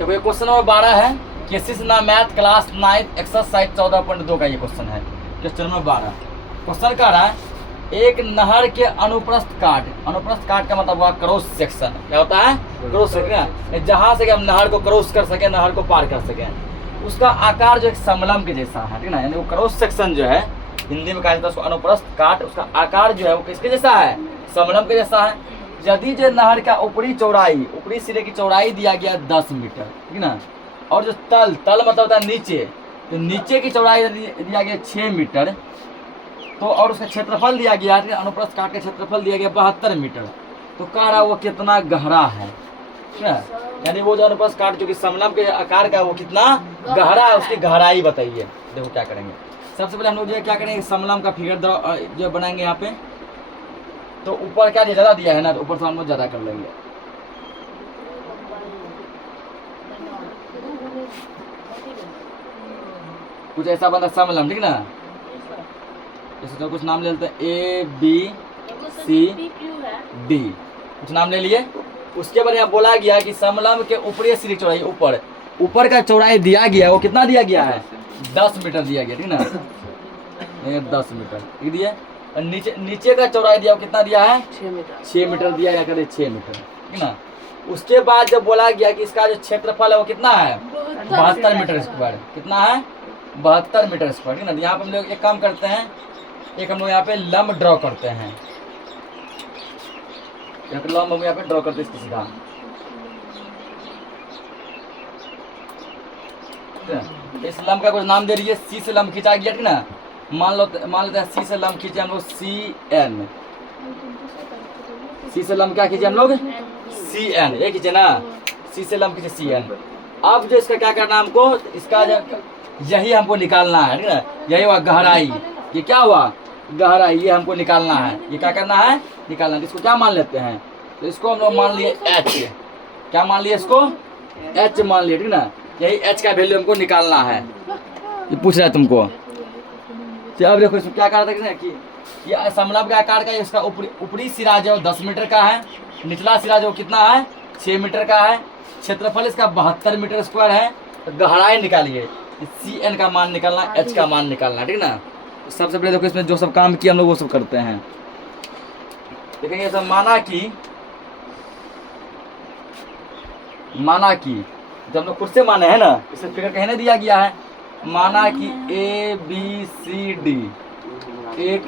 देखो ये question number 12 है, केसिस ना मैथ क्लास 9 एक्सरसाइज 14.2 का ये क्वेश्चन है। क्वेश्चन नंबर 12 क्वेश्चन कह रहा है एक नहर के अनुप्रस्थ काट, अनुप्रस्थ काट का मतलब हुआ क्रॉस सेक्शन। क्या होता है? क्रॉस सेक्शन, जहाँ से हम नहर को क्रॉस कर सके, नहर को पार कर सके, उसका आकार जो एक समलम के जैसा है, ठीक ना। यानी वो क्रॉस सेक्शन जो है हिंदी में कहा जाता है उसको अनुप्रस्थ काट, उसका आकार जो है वो किसके जैसा है? समलम के जैसा है। यदि जो नहर का ऊपरी चौड़ाई, ऊपरी सिरे की चौड़ाई दिया गया 10 मीटर, ठीक ना, और जो तल मतलब होता है नीचे, तो नीचे की चौड़ाई दिया गया 6 मीटर, तो और उसका क्षेत्रफल दिया गया, अनुप्रस्थ काट का क्षेत्रफल दिया गया 72 मीटर, तो कह रहा वो कितना गहरा है, ठीक है। यानी वो जो अनुप्रस्थ काट जो कि समलम के आकार का वो कितना गहरा है, उसकी गहराई बताइए। देखो क्या करेंगे, सबसे पहले हम लोग जो क्या करेंगे, समलम का फिगर जो बनाएंगे यहाँ पे। तो ऊपर क्या ज़्यादा दिया है ना, तो ऊपर से हम लोग ज़्यादा कर लेंगे। कुछ ऐसा बना समलम, ठीक ना। जैसे तो कुछ नाम ले लेते हैं, ABCD, कुछ नाम ले लिए। उसके बाद यहाँ बोला गया कि समलम के ऊपरी सिरे की चौड़ाई, ऊपर का चौड़ाई दिया गया, वो कितना दिया गया है? 10 मीटर दिया गया, ठीक ना। ये 10 मीटर ठीक दिया। और नीचे का चौड़ाई दिया वो कितना दिया है? 6 मीटर दिया गया, करे 6 मीटर, ठीक ना। उसके बाद जब बोला गया कि इसका जो क्षेत्रफल है वो कितना है? 72 मीटर स्क्वायर। कितना है? 72 मीटर स्क्वायर, ठीक ना। यहाँ पर हम लोग एक काम करते हैं, एक हम लोग यहाँ पे लंब ड्रॉ करते हैं, यहाँ पे लंब हम यहाँ पे ड्रॉ करते हैं इसकी सीधा। इस लंब का कुछ नाम दे रही है, सी से लंब खींचा गया, ठीक ना। मान लेते हैं सी से लंब खींचे हम लोग CN, सी से लंब क्या खींचे हम लोग? CN, ये खींचे ना, सी से लंब खींचे CN। अब जो इसका क्या करना हमको, इसका यही हमको निकालना है, ठीक ना। यही हुआ गहराई, ये क्या हुआ? गहराई, ये हमको निकालना है। ये क्या करना है? निकालना है। इसको क्या मान लेते हैं? तो इसको हम लोग मान लिए H। क्या मान लिए इसको? H मान लिए, ठीक ना। यही H का वैल्यू हमको निकालना है, ये पूछ रहा है तुमको। तो अब देखो इसमें क्या कर रहा था कि ये समलम के आकार का, इसका ऊपरी सिरा जो 10 मीटर का है, निचला सिरा जो कितना है? 6 मीटर का है। क्षेत्रफल इसका 72 मीटर स्क्वायर है। तो गहराई निकालिए, CN का मान निकालना, H का मान निकालना, ठीक ना। सबसे पहले देखो इसमें जो सब काम किया हम लोग वो सब करते हैं। देखेंगे सब माना कि जब लोग खुद से माने हैं ना, इसे फिगर कहीं नहीं दिया गया है। माना कि ABCD एक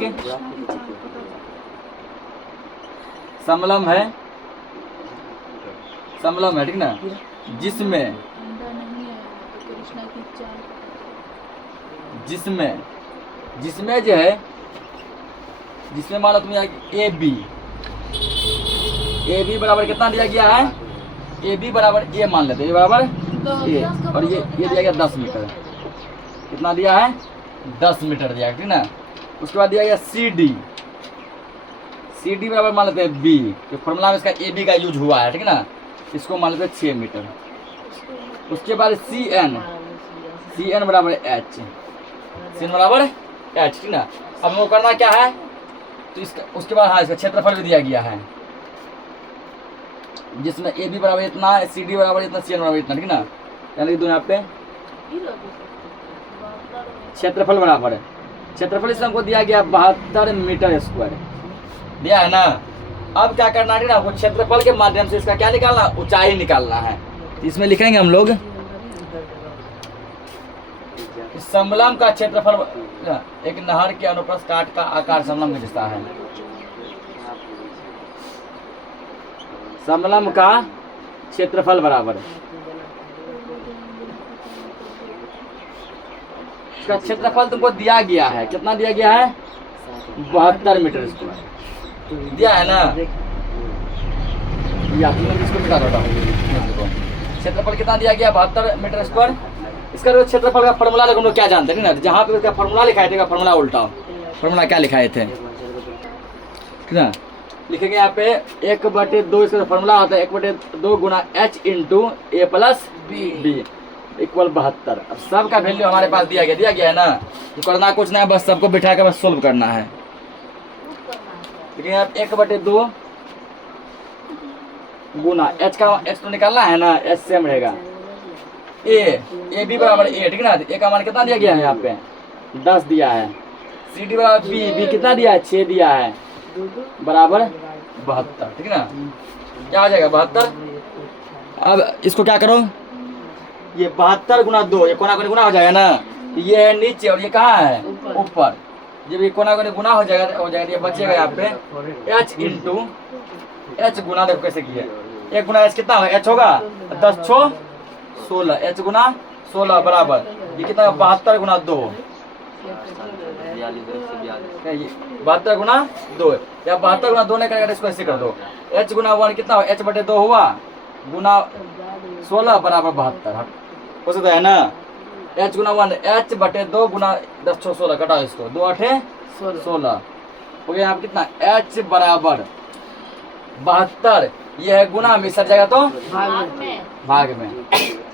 समलम है, ठीक ना, जिसमें जो है, जिसमें मान लो तुम AB बराबर कितना दिया गया है? AB बराबर A मान लेते हैं, A बराबर A, और ये दिया गया 10 मीटर। कितना दिया है? 10 मीटर दिया, ठीक ना। उसके बाद दिया गया CD बराबर मान लेते हैं B, तो फॉर्मूला में इसका AB का यूज हुआ है, ठीक ना। इसको मान लेते हैं 6 मीटर। उसके बाद CN बराबर H, ठीक ना। अब हमको करना क्या है, तो इसका उसके बाद हाँ, इसका क्षेत्रफल भी दिया गया है, जिसमें AB बराबर इतना, CD बराबर इतना, CN बराबर इतना, ठीक ना। यानी दो यहाँ पे क्षेत्रफल बराबर है। क्षेत्रफल इसमें हमको दिया गया 72 मीटर स्क्वायर दिया है ना। अब क्या करना है ना, वो क्षेत्रफल के माध्यम से इसका क्या निकालना? ऊंचाई निकालना है। तो इसमें लिखेंगे हम लोग समलम का क्षेत्रफल, एक नहर के अनुप्रस्थ काट का आकार समलम के जैसा है। समलम का क्षेत्रफल बराबर, इसका क्षेत्रफल तुमको दिया गया है, कितना दिया गया है? 72 मीटर स्क्वायर दिया है ना। इसको मिटा दो, क्षेत्रफल कितना दिया गया? 72 मीटर स्क्वायर। इसका जो क्षेत्रफल का फॉर्मूला हम लोग क्या जानते हैं ना, जहाँ पे इसका फॉर्मूला लिखाए थे, फॉर्मूला उल्टा, फॉर्मूला क्या लिखाए थे, ठीक ना। लिखेंगे यहाँ पे 1/2, इसका फॉर्मूला होता है 1/2 गुना H into A plus B equal 72। अब सबका वैल्यू हमारे पास दिया गया है ना, तो करना कुछ नहीं, बस सबको बिठा के बस सोल्व करना है। देखिए आप 1/2 गुना H तो निकालना है ना, H सेम रहेगा, ए बी बराबर ए, ठीक है ना। ए का मान कितना दिया गया है यहाँ पे 10 दिया है। सी डी बराबर बी कितना दिया है 6 दिया है बराबर 72, ठीक है ना। क्या हो जाएगा 72। अब इसको क्या करो, ये 72 गुना 2, ये कोना कोनी गुना हो जाएगा ना। ये है नीचे और ये कहाँ है ऊपर। जब ये कोना कोनी गुना हो जाएगा ये बचेगा यहाँ पे h इंटू एच गुना, देखो कैसे किया, 1 गुना एच कितना होगा, एच होगा 10 6 16, एच गुना 16 बराबर ये कितना 72 गुना 2, 72 गुना 2 या 72 गुना 2 नहीं करेगा इसको ऐसे कर दो। एच गुना 1 कितना हुआ, एच बटे 2 हुआ गुना 16 बराबर 72 हो सकता है ना। एच गुना 1 एच बटे 2 गुना 10 6 16, कटाओ इसको 2 8 16 हो गया। यहाँ पे कितना एच बराबर 72, ये है गुना में सर जाएगा तो भाग में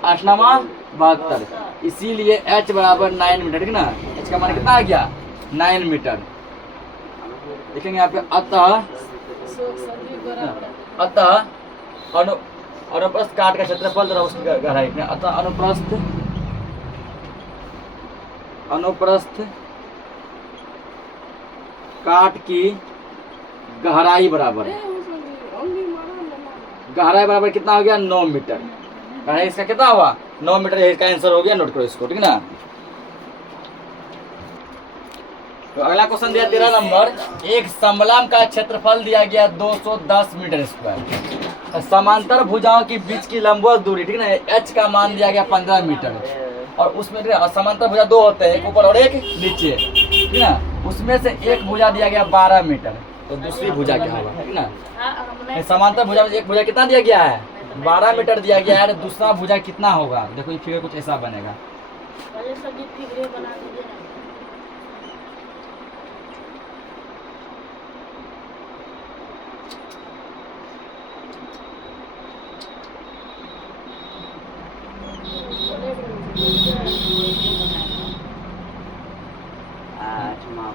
8 नामा 72, इसीलिए h बराबर 9 मीटर, ठीक ना। h का मान कितना आ गया 9 मीटर। देखेंगे यहाँ पे अतः अनुप्रस्थ काट का क्षेत्रफल जरा उसकी गहराई, अतः अनुप्रस्थ काट की गहराई बराबर कितना हो गया 9 मीटर। गहराई इसका कितना हुआ 9 मीटर, इसका आंसर हो गया, नोट करो इसको, ठीक है ना। तो अगला क्वेश्चन दिया 13 नंबर, एक समलंब का क्षेत्रफल दिया गया 210 मीटर स्क्वायर। समांतर भुजाओं के बीच की लंबवत दूरी, ठीक है ना, h का मान दिया गया 15 मीटर और उसमें समांतर भुजा 2 होते हैं, एक ऊपर और एक नीचे, ठीक है ना। उसमें से एक भुजा दिया गया 12 मीटर, तो दूसरी भुजा क्या होगा, ठीक है ना। समांतर भुजा में एक भुजा कितना दिया गया है 12 मीटर दिया गया है, दूसरा भुजा कितना होगा, देखो ये फिगर कुछ ऐसा बनेगा।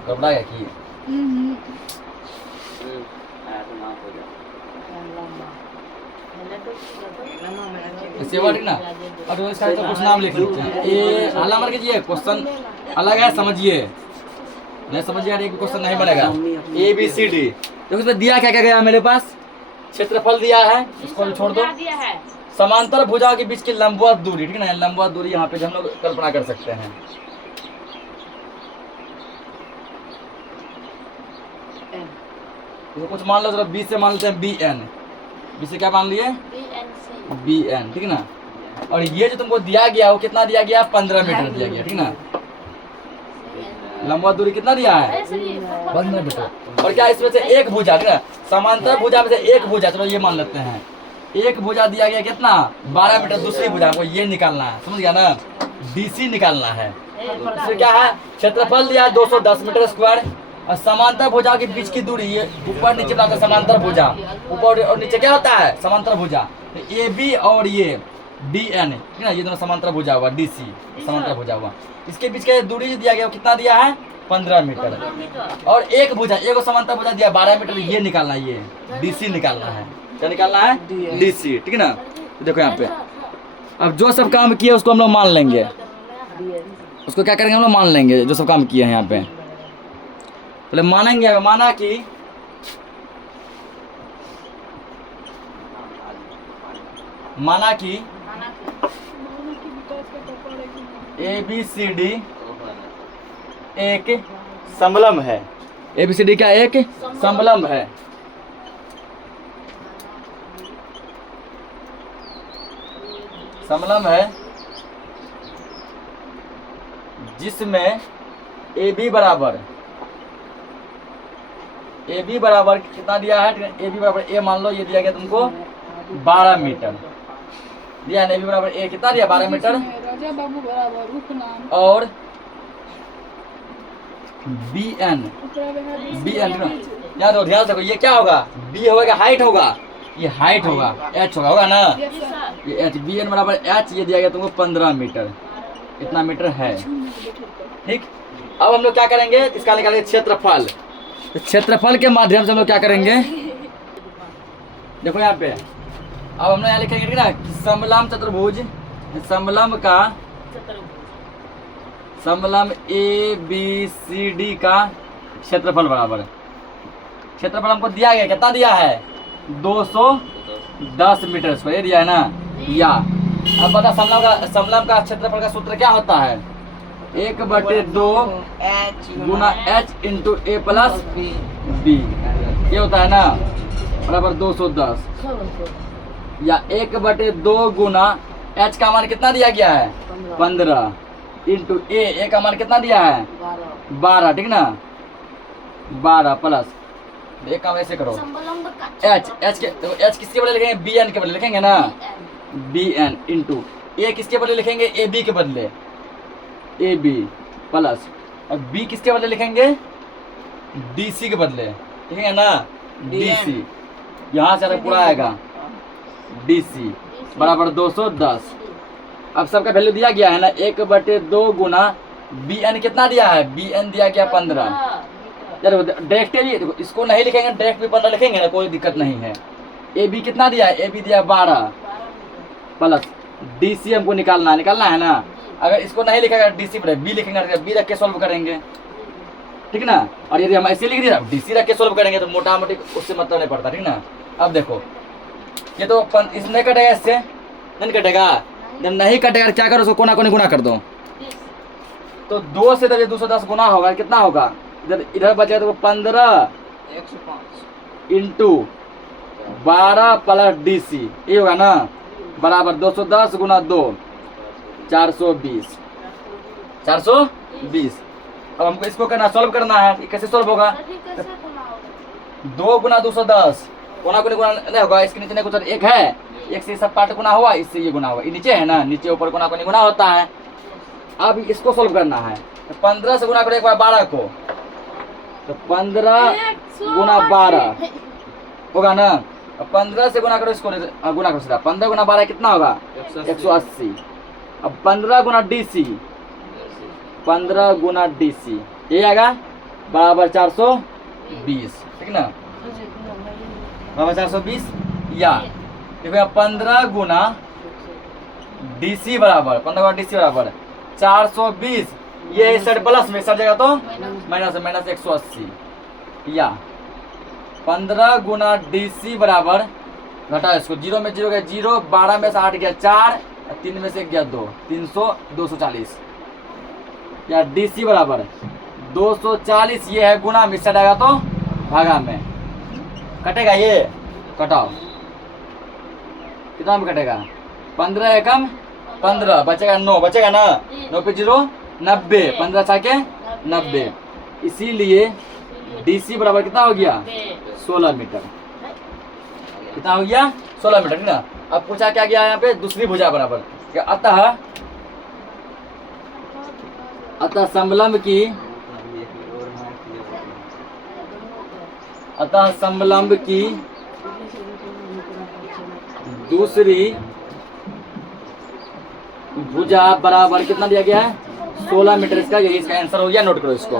घबराएगा कि सेवा, ठीक ना। और इसका तो कुछ नाम लिख लेते हैं, ये हल्ला मत कीजिए, क्वेश्चन अलग है, समझिए। नहीं समझिए एक क्वेश्चन नहीं बनेगा। ए बी सी डी, देखो इसमें दिया क्या क्या गया मेरे पास, क्षेत्रफल दिया है, इसको छोड़ दो। समांतर भुजाओं के बीच की लंबवत दूरी, ठीक है ना, लंबवत दूरी यहाँ पे हम लोग कल्पना कर सकते हैं। तो कुछ मान लो जरा बी से मान लेते हैं बी एन, बी से क्या मान लिए बी एन, ठीक है ना। और ये जो तुमको दिया गया वो कितना दिया गया 15 मीटर दिया गया, ठीक है ना। लंबवत दूरी कितना दिया है 15 मीटर। और क्या इसमें से एक भुजा, ठीक है, समांतर भुजा में से एक भुजा, चलो ये मान लेते हैं, एक भुजा दिया गया कितना 12 मीटर, दूसरी भुजा को ये निकालना है, समझ गया ना, डीसी निकालना है। इसमें क्या है क्षेत्रफल दिया 210 मीटर स्क्वायर और समांतर भुजा के बीच की दूरी, ये ऊपर नीचे बनाते समांतर भुजा, ऊपर और नीचे क्या होता है समांतर भुजा, तो ए बी और ये डी एन, ठीक है ना, ये दोनों समांतर भुजा हुआ, डी सी समांतर भुजा हुआ। इसके बीच का दूरी जो दिया गया वो कितना दिया है 15 मीटर। और एक भुजा, एक समांतर भुजा दिया 12 मीटर, ये निकालना है, ये डी सी निकालना है, क्या निकालना है डी सी, ठीक है ना। तो देखो यहाँ पे अब जो सब काम किए उसको हम लोग मान लेंगे, उसको क्या करेंगे हम लोग मान लेंगे जो सब काम किए हैं यहाँ पे, पहले मानेंगे। माना कि ए बी सी डी एक समलंब है, ए बी सी डी क्या एक समलंब है। समलंब है जिसमें ए बी बराबर कितना दिया है, ए बी बराबर ए मान लो, ये दिया गया तुमको 12 मीटर दिया है, ए बी बराबर ए कितना दिया 12 मीटर, और बी एन याद हो, ध्यान रखो, ये क्या होगा बी होगा, हाइट होगा, ये हाइट होगा, एच होगा ना, ये एच, बी एन बराबर एच, ये दिया गया तुमको 15 मीटर, इतना मीटर है, ठीक। अब हम लोग क्या करेंगे, इसका निकालेंगे क्षेत्रफल। तो क्षेत्रफल के माध्यम से हम लोग क्या करेंगे, देखो यहाँ पे अब हम लोग यहाँ लिखेंगे ना कि समलंब चतुर्भुज समलंब का समलंब ए बी सी डी का क्षेत्रफल बराबर, क्षेत्रफल हमको दिया गया, कितना दिया है 210 मीटर स्क्वायर दिया है ना। या अब बता समलंब का क्षेत्रफल का सूत्र क्या होता है, 1/2 गुना h इंटू ए प्लस बी, ये होता है ना, बराबर 210। या 1/2 गुना h का मान कितना दिया गया है 15 इंटू ए का मान कितना दिया है 12, ठीक ना, 12 प्लस एक काम ऐसे करो, h किसके बदले लिखेंगे, बी एन के बदले लिखेंगे ना, बी एन इंटू ए किसके बदले लिखेंगे, ए बी के बदले ए बी प्लस, और बी किसके बदले लिखेंगे, डी सी के बदले लिखेंगे ना, डी सी, यहाँ से पूरा आएगा डी सी बराबर 210। अब सबका वैल्यू दिया गया है ना, 1/2 गुना बी एन कितना दिया है, बी एन दिया गया 15। डायरेक्ट भी देखो, इसको नहीं लिखेंगे, डायरेक्ट भी 15 लिखेंगे ना, कोई दिक्कत नहीं है। ए बी कितना दिया है, ए बी दिया 12 प्लस डी सी हमको निकालना है ना। अगर इसको नहीं लिखेगा डी सी बी लिखेंगे, बी रख के सोल्व करेंगे, ठीक ना। और यदि हम ऐसे लिख दिया डी सी रख के सोल्व करेंगे तो मोटा मोटी उससे मतलब नहीं पड़ता, ठीक ना। अब देखो ये तो इसमें कटेगा, इससे नहीं कटेगा, जब नहीं कटेगा क्या करो, उसको कोना कोनी गुना कर दो, तो 2 से जब 210 गुना होगा कितना होगा, जब इधर बचेगा तो 15 इंटू 12 प्लस डी सी, ये होगा ना, बराबर 210 गुना 2 420। अब हमको इसको करना, सॉल्व करना है, कैसे सॉल्व होगा, 2 गुना 210 कोना कोनी गुना नहीं होगा, इसके नीचे नहीं कुछ एक है, एक से सब पार्ट गुना हुआ, इससे ये गुना हुआ, ये नीचे है ना, नीचे ऊपर कोना कोनी गुना होता है। अब इसको सॉल्व करना है, तो 15 से गुना करो एक बार 12 को, तो 15 गुना 12 होगा ना, 15 से गुना करो इसको, गुना करो सीधा, 15 गुना 12 कितना होगा 180। अब 15 गुना डी सी, 15 गुना डी सी ये आएगा बराबर 420, ठीक ना, बराबर 420। या देखो 15 गुना डी सी बराबर 15 गुना डी सी बराबर 420, ये इस साइड प्लस में, सब जगह तो माइनस 180। या 15 गुना डी सी बराबर, घटा इसको, 0 में 0 गया 0, 12 में से 8 गया 4, 3 में से 1 गया 2, 240। या डी सी बराबर 240, ये है गुना में, साइड आएगा तो भागा में, कटेगा ये, कटाओ कितना में कटेगा, 15 एकम 15 बचेगा 9, बचेगा ना, 9 पे 0 90, 15 छाके 90, इसीलिए डी सी बराबर कितना हो गया 16 मीटर, कितना हो गया 16 मीटर, ठीक ना। अब पूछा क्या गया यहाँ पे, दूसरी भुजा बराबर, अतः समलंब की दूसरी भुजा बराबर कितना दिया गया है 16 मीटर, इसका यही इसका आंसर हो गया, नोट करो इसको।